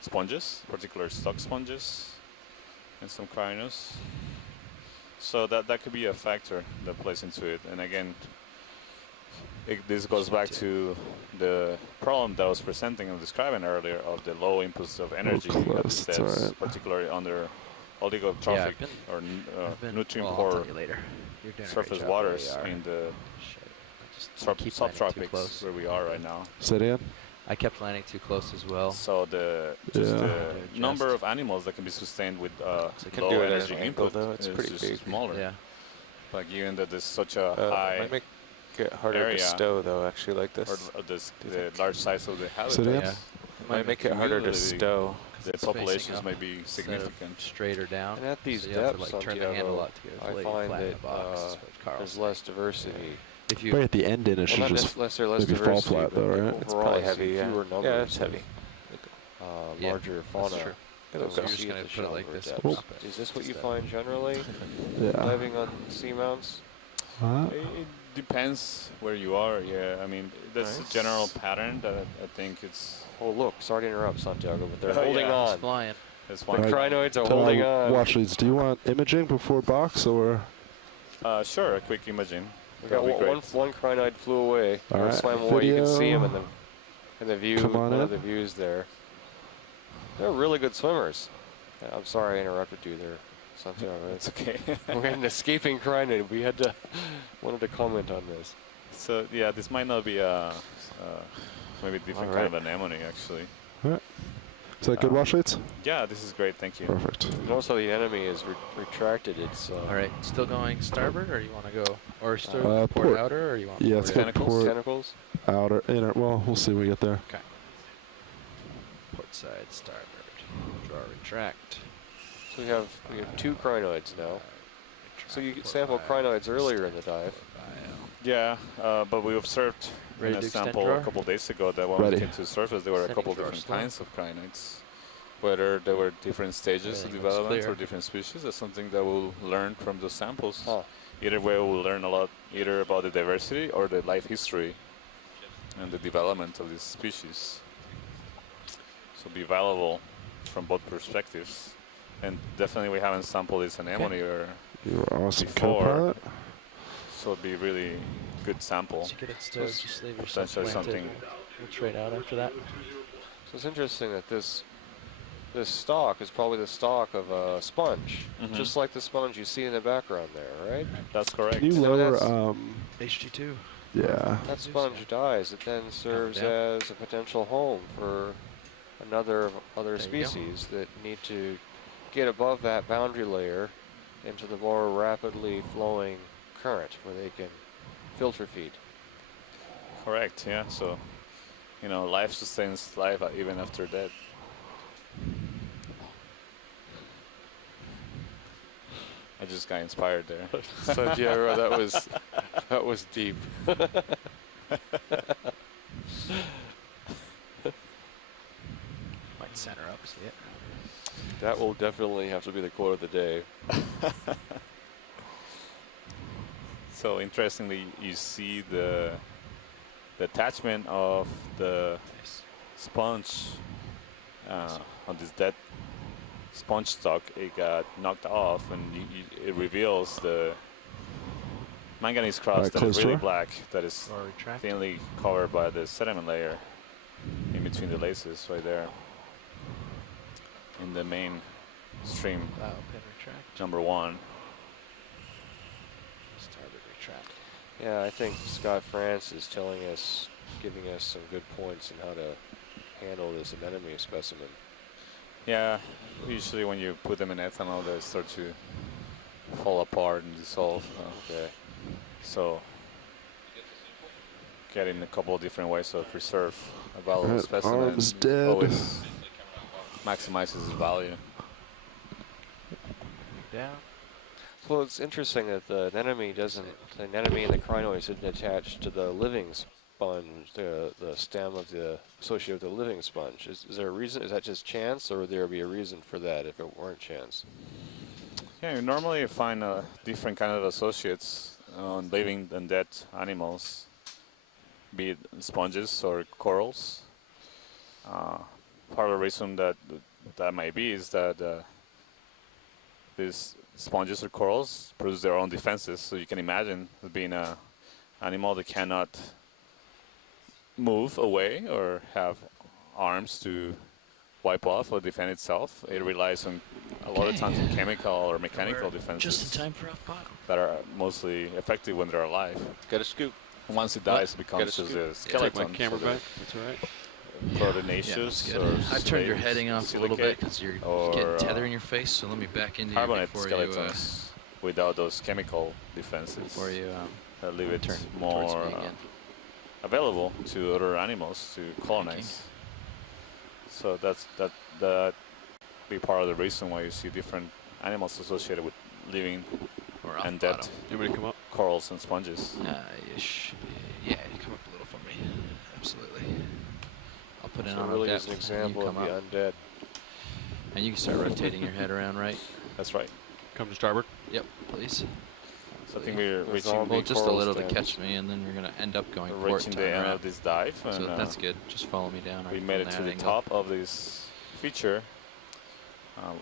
sponges, particular stock sponges, and some cryonos. So that could be a factor that plays into it. And again, this goes back to the problem that I was presenting and describing earlier of the low inputs of energy at close, these it's depths, alright. particularly under oligotrophic Yeah, I've been- or I've been- nutrient well, poor I'll tell you later. You're doing a great surface job waters where you are. in the Shit. I just keep landing too subtropics close. where we are right now. Sit in. I kept landing too close as well. So the Yeah. the Just- number of animals that can be sustained with It can low do it at energy an angle, input though. It's is pretty just big. smaller. Yeah. But given that there's such a It high might make it harder area. to stow, though, actually, like or this. the think? large size of the So then- habitat, It Might make it harder to cumulatively- stow. the it's facing populations up may be instead of significant. straight or down. And at these so you have to depths, like turn the handle Santiago, out to get I really find flat in the that box. is what Carl there's said. less diversity. If you Right at the end, in it Well, should not just less less maybe fall diversity, flat but though, like right? It's overall, probably I see heavy, yeah. fewer numbers Yeah, it's of, heavy. Yeah, larger that's fauna. true. It'll So go. You're you just see gonna at the put it like shallower this. depths. Oh. Drop it. Is this what you Just find generally Yeah. diving on seamounts? It depends where you are. Yeah, I mean that's Nice. a general pattern that I think it's Oh, look, sorry to interrupt, Santiago, but they're Oh, holding yeah. It's on. flying. it's The fine. Right. crinoids are holding on. Watch leads. Do you want imaging before box or? Sure, a quick imaging. We got That'd be one crinoid flew away. All Or right, swam away. You can see him video. in the view. Come on one in. of the views there. They're really good swimmers. I'm sorry I interrupted you there, Santiago. It's okay. We had an escaping crinoid. We wanted to comment on this. So yeah, this might not be a maybe different kind of anemone actually. Is that good, watch leads? Yeah, this is great. Thank you. Perfect. Notice how the enemy is retracted. It's All right, still going starboard, or you want to go, or still port port. outer, or you want? Yeah, port it's go outer? port, tentacles. outer, inner. Well, we'll see when we get there. Port side, starboard. Draw, retract. So we have two crinoids now. So you Retract, sampled port crinoids bio, earlier in the start, dive. port Yeah, but we observed Ready in a to extend sample drawer? a couple days ago that when Ready. we came to the surface, there were a Extending couple drawer different slow. kinds of crinoids. Whether there were different stages of Everything looks development clear. or different species, that's something that we'll learn from the samples. Huh. Either way, we'll learn a lot either about the diversity or the life history and the development of these species. So be valuable from both perspectives. And definitely we haven't sampled this anemone or You are awesome, Before. co-pilot. so it'd be a really good sample. Once you get it stowed, Just just leave yourself potentially planted. something. We'll trade out after that. So it's interesting that this stalk is probably the stalk of a sponge, Mhm. just like the sponge you see in the background there, right? That's correct. Can you So lower? that's- HG2. Yeah. That sponge dies. It then serves down. as a potential home for other There you go. species that need to get above that boundary layer into the more rapidly flowing current where they can filter feed. Correct, yeah. So, life sustains life even after death. I just got inspired there. Santiago, that was deep. Might center up, see it. That will definitely have to be the quote of the day. So interestingly, you see the attachment of the Nice. sponge on this dead sponge stock, it got knocked off, and it reveals the manganese crust that close is really door. black, that is Or retract. thinly covered by the sediment layer in between the laces right there in the main stream Bow pin retract. number 1. Starboard retract. Yeah, I think Scott France is telling us, giving us some good points on how to handle this anemone specimen. Yeah, usually when you put them in ethanol, they start to fall apart and dissolve. Okay. So, getting a couple of different ways to preserve a valuable That specimen arm's dead. always maximizes its value. Down. Well, it's interesting that the anemone and the crinoids didn't attach to the living sponge, the stem of the associated with the living sponge. Is there a reason? Is that just chance, or would there be a reason for that if it weren't chance? Yeah, you normally find different kind of associates on living and dead animals, be it sponges or corals. Part of the reason that might be is that these sponges or corals produce their own defenses. So you can imagine it being an animal that cannot move away or have arms to wipe off or defend itself. It relies on a lot of times on chemical or mechanical defenses Just in time for off bottom. that are mostly effective when they're alive. Got a scoop. Once it dies, it becomes Gotta just a scoop. skeleton. Take my camera so they're back. That's all right. proteinaceous Yeah, or I turned your slave heading off a little bit silicate because you're or, getting tether in your face. So let me back into you carbonate before skeletons without those chemical defenses before you that leave it turn more towards me again. available to other animals to colonize. So that be part of the reason why you see different animals associated with living Or off and dead bottom. Anybody come up? corals and sponges. You should be, yeah, you come up a little for me. Absolutely. I'll put it So on really a is depth, an and you example of come the up. undead. And you can start rotating your head around, right? That's right. Come to starboard. Yep, please. So I think we're The reaching, zombie Well, just a coral little to stems. catch me, and then you're going to end up going we're port reaching time the end around. of this dive. So And, that's good. Just follow me down. we right made from it to that the angle. top of this feature.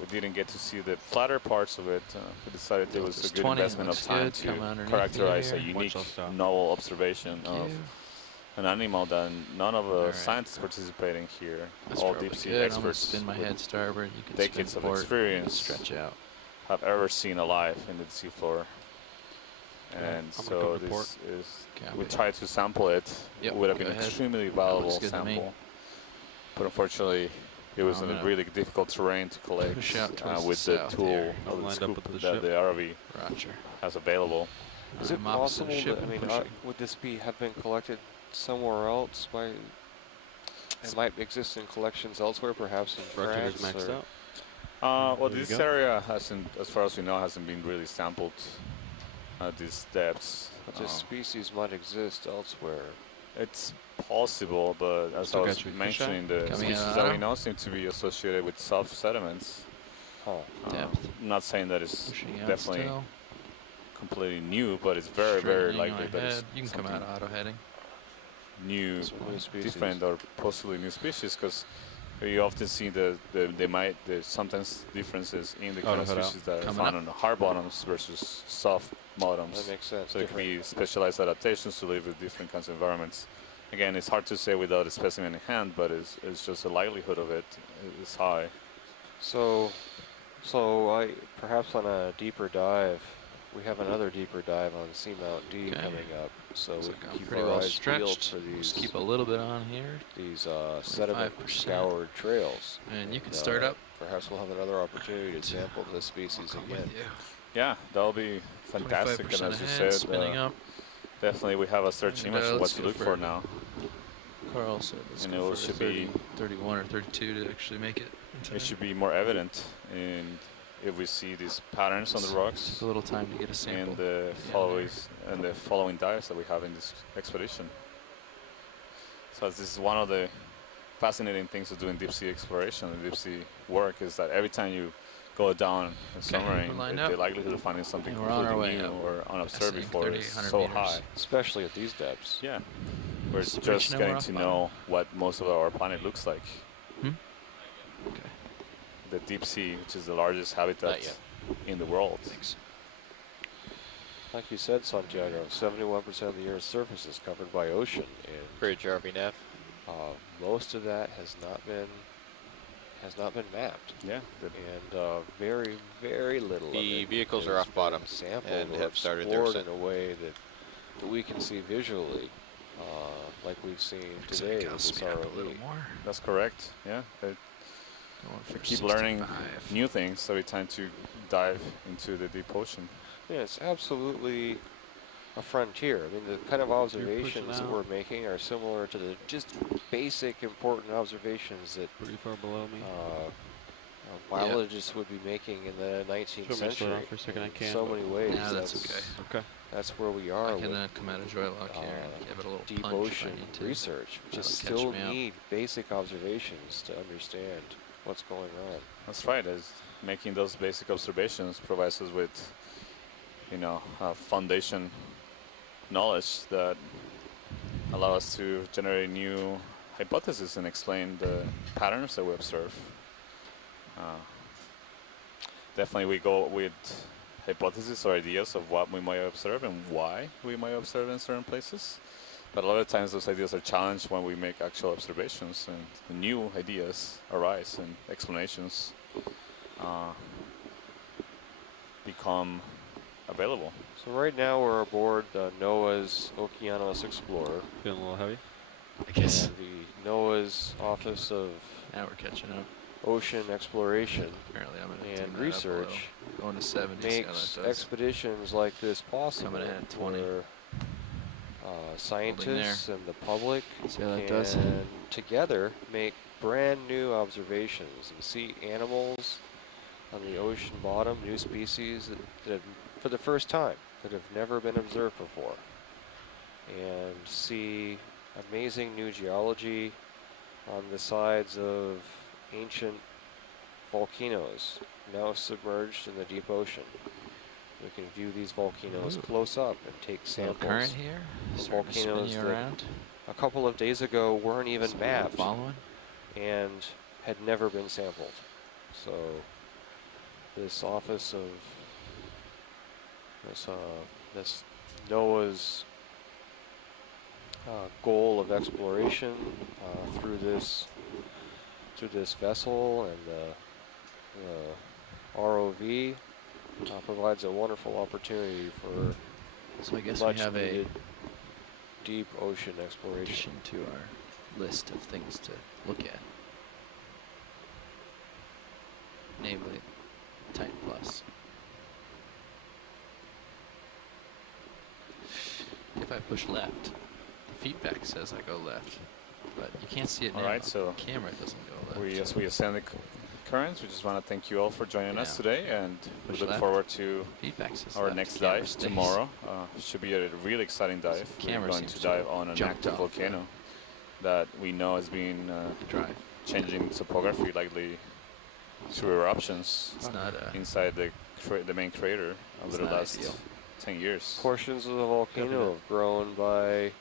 We didn't get to see the flatter parts of it. We decided it was It's a good 20, investment of looks time good. Come to underneath characterize a here. unique, Watch yourself. novel observation Thank of you. an animal that none of the Alright. scientists participating here, That's all probably deep sea good. I'm gonna experts spin my with head starboard. You can decades spin of port, experience, stretch out. have ever seen alive in the seafloor. Okay, And I'm gonna so come to this port. is, Copy. we tried to sample it. Yep, It would have go been ahead. extremely Looks valuable good to me. sample. But unfortunately, it was I'm in a gonna really difficult terrain to collect push out towards with the the south tool here. or I'm the lined up scoop with the that ship. the ROV Roger. has available. Is it I'm opposite the possible ship that, and I mean, pushing. would this have been collected somewhere else by, it might exist in collections elsewhere, perhaps in Rotator's France? maxed or- out. Well, There you this go. area hasn't, as far as we know, hasn't been really sampled at these depths. But this species might exist elsewhere. It's possible, but as I Still got was your fish mentioning, the Coming species out. that we know seem to be associated with soft sediments. Huh. Depth. I'm not saying that it's Pushing out definitely still. completely new, but it's very, very Straightening likely my that it's head. You can come something out auto heading. new, New species. different, or possibly new species, because we often see there's sometimes differences in the kind of head out. species that are Coming found up. on hard bottoms versus soft bottoms. That makes sense. So it can be specialized adaptations to live with different kinds of environments. Again, it's hard to say without a specimen in hand, but it's just the likelihood of it is high. So perhaps on a deeper dive, we have another deeper dive on Seamount D Okay. coming up. So Looks we like can I'm keep pretty our well eyes peeled stretched. for Just these keep a little bit on here. sediment 25%. scoured trails. And you can start up. Perhaps we'll have another opportunity to sample this species Come again. with you. Yeah, that'll be fantastic. 25% And as you ahead, said, spinning up. definitely we have a search And, image of what let's to go look for for now. Carl said let's And go it for should 30, be 31 or 32 to actually make it. into It should be more evident in if we see these patterns on the rocks Just a little time to get a sample. and the following dives that we have in this expedition. So this is one of the fascinating things of doing deep sea exploration and deep sea work is that every time you go down a submarine, we're lined the up. likelihood of finding something And we're on our completely way new up. or unobserved Passing before is 3,800 so meters. high. Especially at these depths. Yeah, we're So just reaching over getting off to bottom. know what most of our planet looks like. Okay. the deep sea, which is the largest habitat Not yet. in the world. Thanks. Like you said, Santiago, 71% of the Earth's surface is covered by ocean, and Bridge RV nav. most of that has not been mapped, Yeah. and very, very little. of The it vehicles are has off bottom been sampled and or have started their explored ascent. in a way that we can see visually, like we've seen Looks today like I'll with this speed up a little ROV. more. That's correct. Yeah. Going We for keep learning 65. new things every time to dive into the deep ocean. Yeah, it's absolutely a frontier. I mean, the kind of observations that out. we're making are similar to the just basic important observations that Pretty far below me. biologists would be making in the 19th Show me slow century. down for a second, I In can, so but- many ways. Yeah, that's okay. Okay. That's where we are I can with come out of joy lock here and give it a little deep punch if I ocean need to. research. We That'll just catch still me up. need basic observations to understand what's going on. That's right. As making those basic observations provides us with, foundation knowledge that allow us to generate new hypotheses and explain the patterns that we observe. Definitely, we go with hypotheses or ideas of what we might observe and why we might observe in certain places. But a lot of times those ideas are challenged when we make actual observations, and new ideas arise and explanations become available. So right now we're aboard NOAA's Okeanos Explorer, Feeling a little heavy? I guess. and the NOAA's Office of Now we're catching up. Ocean Exploration Apparently I'm going to and tune that up a Research little. Going to 70. see how makes that does. expeditions like this possible, Coming in at 20. where scientists and the public See how that can does. together make brand new observations and see animals on the ocean bottom, new species that have, for the first time, that have never been observed before, and see amazing new geology on the sides of ancient volcanoes now submerged in the deep ocean. We can view these volcanoes Ooh. close up and take Little samples. current here. The Starting to spin volcanoes you that around. a couple of days ago weren't even Some mapped Following. and had never been sampled. So this office of this NOAA's goal of exploration through this vessel and the ROV provides a wonderful opportunity for So I guess we much have a needed deep ocean exploration. addition to our list of things to look at. Namely, Titan Plus. If I push left, the feedback says I go left, but you can't see it now. All right, so the camera doesn't go left. As we ascend the currents, we just want to thank you all for joining us Yeah. today, and we Push look left. forward to Feedback says our left, next camera dive stays. tomorrow. Should be a really exciting dive. The We're camera going seems to to dive on an jumped active off the- volcano that we know has been Drive. changing topography, likely through eruptions It's not inside the main crater over It's the not last ideal. 10 years. Portions of the volcano have grown by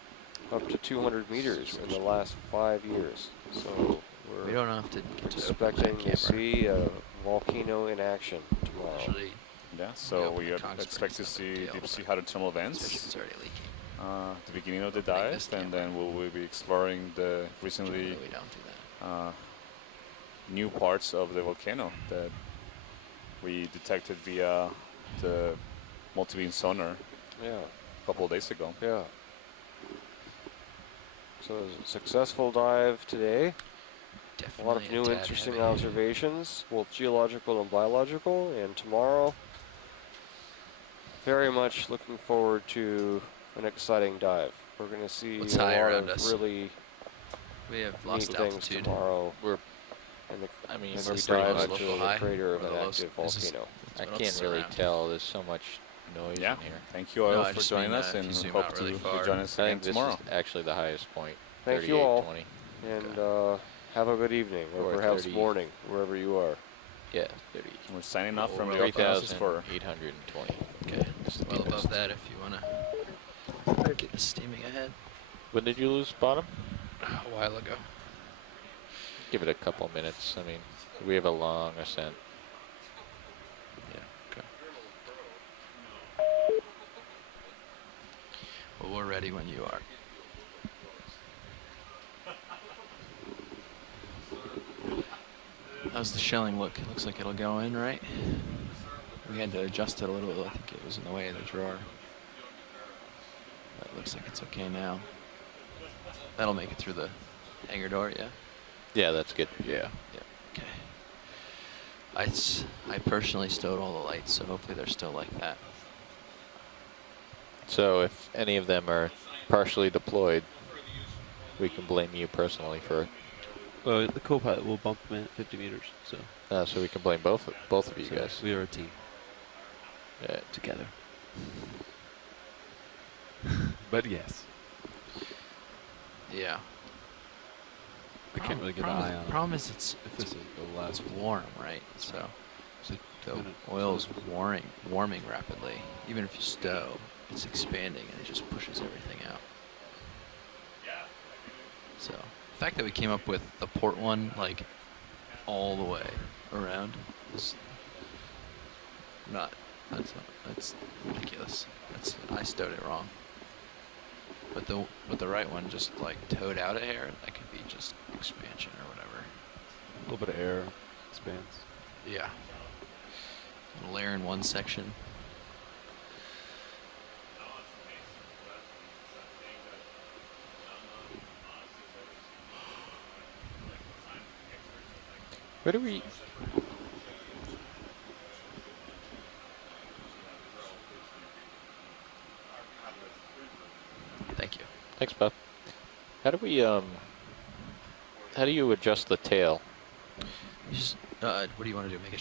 up to 200 meters in the last 5 years. So we we're don't have to get to open expecting that to camera. see a volcano in action tomorrow. Actually, Yeah, so open we the Cox expect to Springs, not a big see deal, deep sea but hydrothermal events especially if it's already leaking. at the beginning of the Opening this dive, and camera. then we'll be exploring the recently Generally, we don't do that. new parts of the volcano that we detected via the multi-beam sonar Yeah, a couple of days ago. yeah. So it was a successful dive today. A Definitely lot of new tad interesting heavy. observations, both geological and biological. And tomorrow, very much looking forward to an exciting dive. We're going to see What's a high lot around of us? really We have neat lost things altitude. tomorrow. We're, And I mean, as Is we this pretty dive much into local the high? crater of Or an the low active s- is this- volcano. I What can't else really around? tell. There's so much noise Yeah, in here. thank you all No, I for just joining mean, us, if you and zoom hope out really to far. join us I again think this tomorrow. is actually the highest point. Thank you all, 38.20. and have a good evening, or Or perhaps 30. morning, wherever you are. Yeah, 30. We're signing off from the Okeanos Explorer. 3,820. Okay, just well above that if you want to get steaming ahead. When did you lose bottom? A while ago. Give it a couple minutes. I mean, We have a long ascent. Yeah. Okay. Well, we're ready when you are. How's the shelling look? It looks like it'll go in, right? We had to adjust it a little. I think it was in the way of the drawer. But it looks like it's okay now. That'll make it through the hangar door, yeah? Yeah, that's good. Yeah. Okay. I personally stowed all the lights, so hopefully they're still like that. So if any of them are partially deployed, we can blame you personally for it. The co-pilot will bump them in at 50 meters. So So we can blame both of you so guys. we are a team Yeah. together. But yes, Yeah. I can't really get an eye on it. Problem is it's less warm, right? So the gonna- oil's warming rapidly. Even if you stow, it's expanding and it just pushes everything out. So the fact that we came up with the port one like all the way around is that's ridiculous. I stowed it wrong. But the right one just like towed out a hair, that could be just expansion or whatever. A little bit of air expands. Yeah. A layer in one section. Where do we? Thank you. Thanks, Bob. How do we? How do you adjust the tail? You just, what do you want to do? Make it